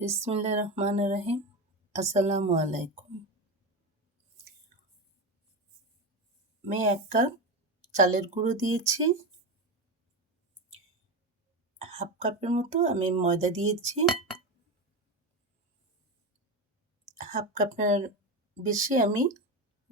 বিসমিল্লাহির রহমানির রহিম। আসসালামু আলাইকুম। আমি 1 কাপ চালের গুঁড়ো দিয়েছি, হাফ কাপের মতো আমি ময়দা দিয়েছি, হাফ কাপের বেশি আমি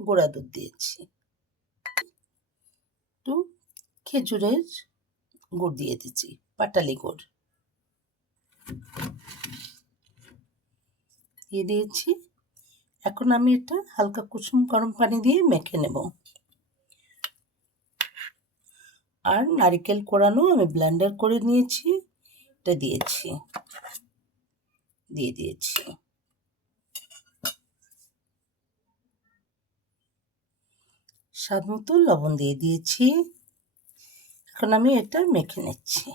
গুঁড়া দুধ দিয়েছি, একটু খেজুরের গুড় দিয়ে দিচ্ছি, পাটালি গুড় দিয়ে দিয়েছি। এখন আমি এটা হালকা কুসুম গরম পানি দিয়ে মেখে নেব। আর নারকেল কোড়ানো আমি ব্লেন্ডার করে নিয়েছি, এটা দিয়ে দিয়েছি। স্বাদ মতো লবণ দিয়ে দিয়েছি। এখন আমি এটা মেখে নিচ্ছি,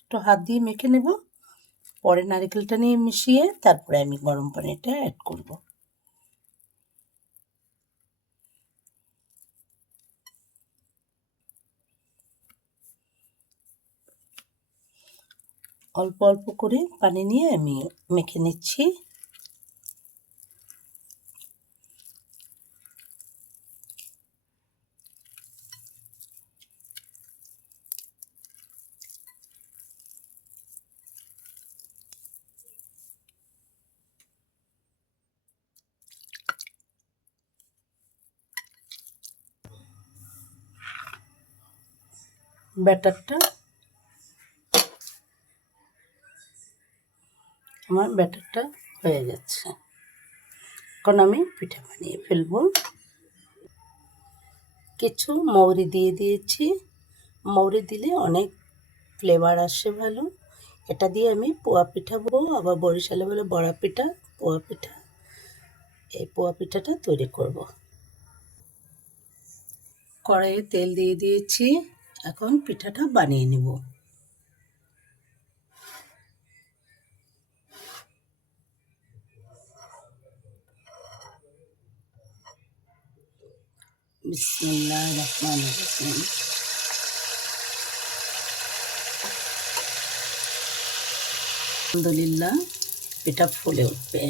একটু হাত দিয়ে মেখে নেব। পরে নারকেলটা নিয়ে মিশিয়ে তারপরে আমি গরম পানিটা অ্যাড করব। অল্প অল্প করে পানি নিয়ে আমি মেখে নিচ্ছি। আমার ব্যাটারটা হয়ে গেছে। এখন আমি পিঠা বানিয়ে ফেলব। কিছু মৌরি দিয়ে দিয়েছি, মৌরি দিলে অনেক ফ্লেভার আসে ভালো। এটা দিয়ে আমি পোয়া পিঠা আবার বরিশালে বলে বড়া পিঠা, পোয়া পিঠা, এই পোয়া পিঠাটা তৈরি করব। কড়াইয়ে তেল দিয়ে দিয়েছি, এখন পিঠাটা বানিয়ে নেব। বিসমিল্লাহির রহমানির রহিম। আলহামদুলিল্লাহ, পিঠা ফুলে উঠবে।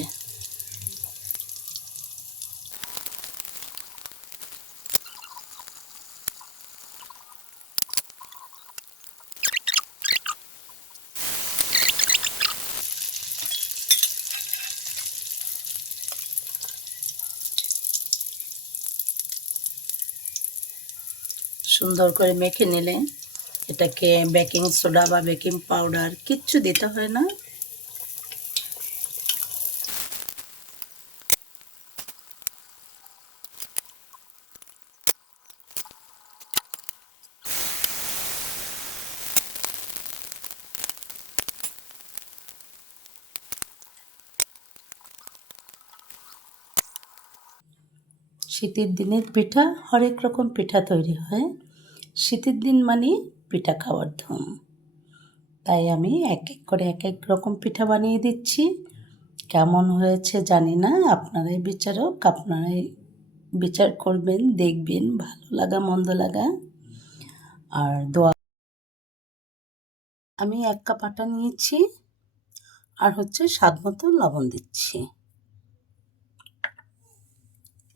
সুন্দর করে মেখে নিলে এটাকে বেকিং সোডা বা বেকিং পাউডার কিচ্ছু দিতে হয় না। শীতের দিনের পিঠা, হরেক রকম পিঠা তৈরি হয়। শীতের দিন মানে পিঠা খাওয়ার ধুম। তাই আমি এক এক করে এক এক রকম পিঠা বানিয়ে দিচ্ছি। কেমন হয়েছে জানি না, আপনারাই বিচারক, আপনারাই বিচার করবেন, দেখবেন ভালো লাগা মন্দ লাগা। আর আমি 1 কাপ আটা নিয়েছি, আর স্বাদ মতো লবণ দিচ্ছি।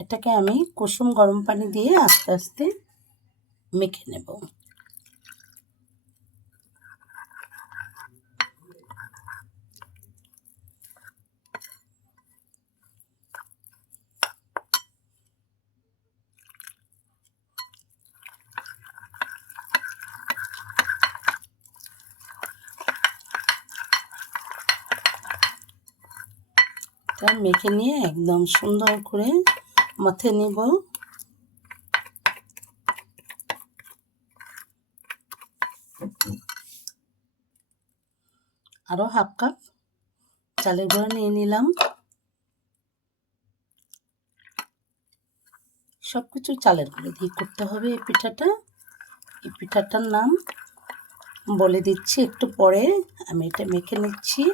এটাকে আমি কুসুম গরম পানি দিয়ে আস্তে আস্তে মেখে নেব। এটা মেখে নিয়ে একদম সুন্দর করে মথে নেব। আরও হাফ কাপ চালের গুঁড়া নিয়ে নিলাম। সব কিছু চালের গুঁড়ো দিয়ে করতে হবে এই পিঠাটা। এই পিঠাটার নাম বলে দিচ্ছি একটু পরে। আমি এটা মেখে নিচ্ছি।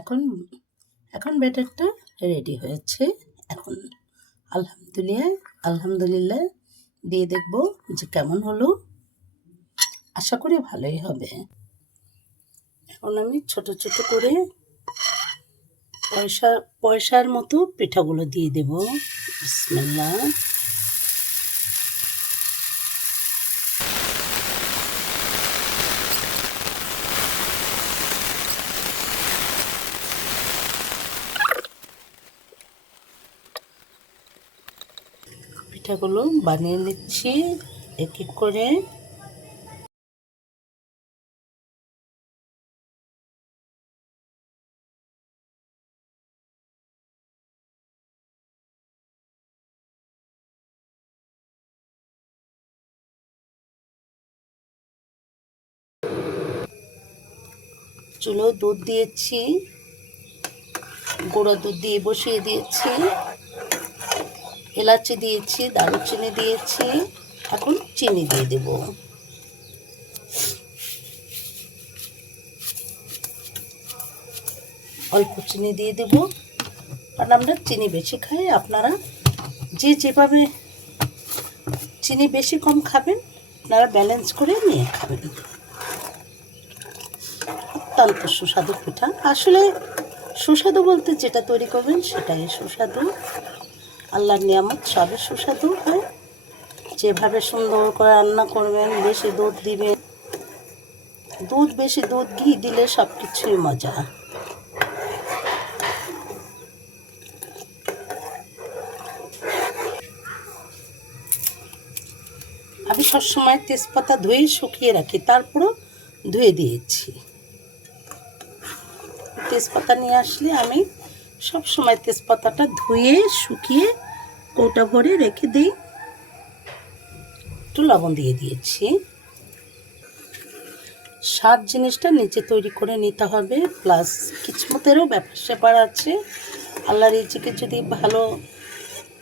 এখন এখন ব্যাটারটা রেডি হয়েছে। এখন আলহামদুলিল্লাহ দিয়ে দেখব যে কেমন হলো। আশা করি ভালোই হবে। এখন আমি ছোট ছোট করে পয়সার মতো পিঠাগুলো দিয়ে দেব। বিসমিল্লাহ। পিঠাগুলো বানিয়ে নিচ্ছি এক এক করে। চুলো দুধ দিয়েছি, গুঁড়ো দুধ দিয়ে বসিয়ে দিয়েছি, এলাচি দিয়েছি, দারুচিনি দিয়েছি। এখন চিনি দিয়ে দেব। অল্প চিনি দিয়ে দেব, কারণ আমরা চিনি বেশি খাই। আপনারা যে যেভাবে চিনি বেশি কম খাবেন, আপনারা ব্যালেন্স করে নিয়ে খাবেন। অত্যন্ত সুস্বাদু পিঠা। আসলে সুস্বাদু বলতে যেটা তৈরি করবেন সেটাই সুস্বাদু। আল্লাহর নিয়ামত সবই সুস্বাদু হয়। যেভাবে সুন্দর করে রান্না করবেন, বেশি দুধ দিবেন, বেশি দুধ ঘি দিলে সব কিছুই মজা। আমি সবসময় তেজপাতা ধুয়ে শুকিয়ে রাখি, তারপরও ধুয়ে দিয়েছি। তেজপাতা নিয়ে আসলে আমি সবসময় তেজপাতাটা ধুয়ে শুকিয়ে কৌটা ভরে রেখে দিই। একটু লবণ দিয়ে দিয়েছি। স্বাদ জিনিসটা নিজে তৈরি করে নিতে হবে, প্লাস কিসমতেরও ব্যাপার স্যাপার আছে। আল্লাহর রিজিকে যদি ভালো,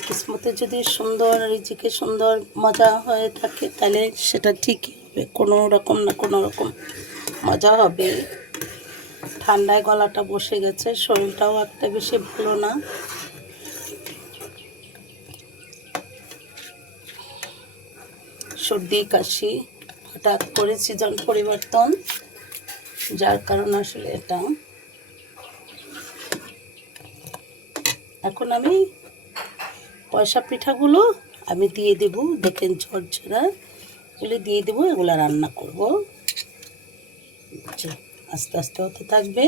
কিসমতে যদি সুন্দর, রিজিকে সুন্দর মজা হয়ে থাকে, তাহলে সেটা ঠিকই হবে, কোনো রকম না কোনো রকম মজা হবে। ঠান্ডায় গলাটা বসে গেছে, শরীরটাও একটা বেশি ভালো না। সর্দি কাশি, হঠাৎ করে সিজন পরিবর্তন, যার কারণে আসলে এটা। এখন আমি পয়সা পিঠাগুলো আমি দিয়ে দেব। দেখেন ঝরঝরা এগুলো দিয়ে দেবো, এগুলো রান্না করব। আস্তে আস্তে হতে থাকবে।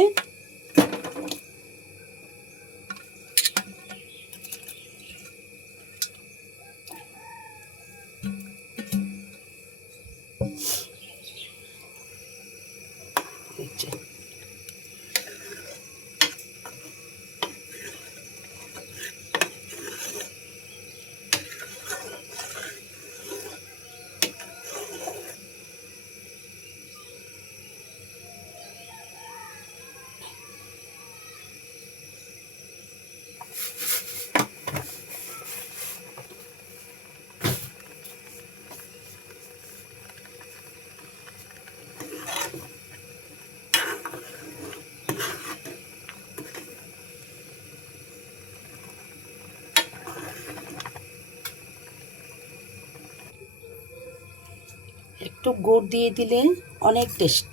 একটু গুড় দিয়ে দিলে অনেক টেস্ট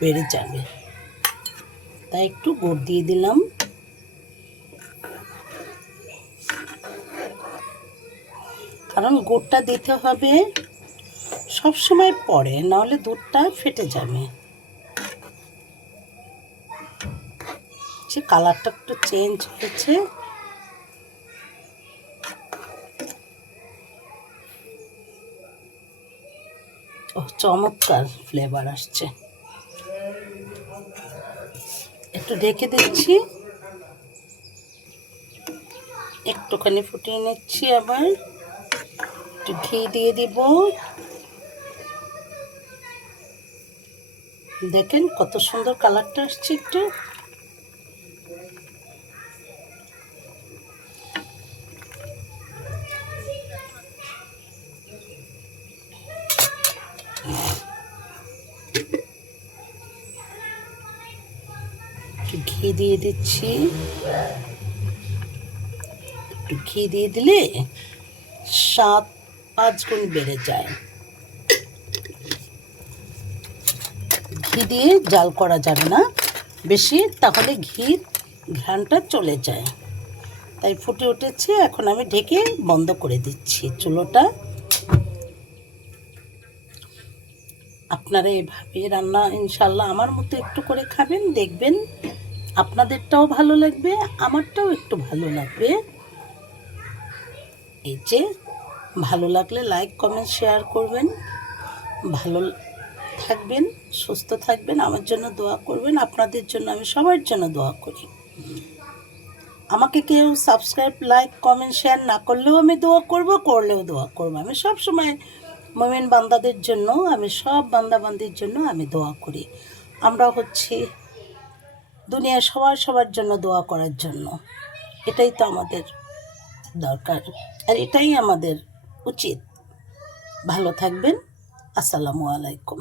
বেড়ে যাবে, তাই একটু গুড় দিয়ে দিলাম। কারণ গুড়টা দিতে হবে সব সময় পরে, নাহলে দুধটা ফেটে যাবে। যে কালারটা একটু চেঞ্জ হয়েছে, চমৎকার ফ্লেভার আসছে। একটু ঢেকে দিচ্ছি, একটুখানি ফুটিয়ে নিচ্ছি। আবার একটু ঘি দিয়ে দিব। দেখেন কত সুন্দর কালারটা আসছে। একটু ঘি ঘি দিয়ে দিচ্ছি। একটু ঘি দিয়ে দিলে স্বাদ 5 গুণ বেড়ে যায়। ঘি দিয়ে জাল করা যাবে না বেশি, তাহলে ঘির ঘ্রাণটা চলে যায়। তাই ফুটে উঠেছে, এখন আমি ঢেকে বন্ধ করে দিচ্ছি চুলোটা। আপনারা এভাবে রান্না ইনশাল্লাহ আমার মতো একটু করে খাবেন, দেখবেন আপনাদেরটাও ভালো লাগবে, আমারটাও একটু ভালো লাগবে। এই যে ভালো লাগলে লাইক কমেন্ট শেয়ার করবেন। ভালো থাকবেন, সুস্থ থাকবেন, আমার জন্য দোয়া করবেন। আপনাদের জন্য আমি সবার জন্য দোয়া করি। আমাকে কেউ সাবস্ক্রাইব, লাইক, কমেন্ট, শেয়ার না করলেও আমি দোয়া করব, করলেও দোয়া করব। আমি সব সময় মুমিন বান্দাদের জন্য, আমি সব বান্দাবান্দির জন্য আমি দোয়া করি। আমরা হচ্ছি দুনিয়ার সবার জন্য দোয়া করার জন্য। এটাই তো আমাদের দরকার, আর এটাই আমাদের উচিত। ভালো থাকবেন। আসসালামু আলাইকুম।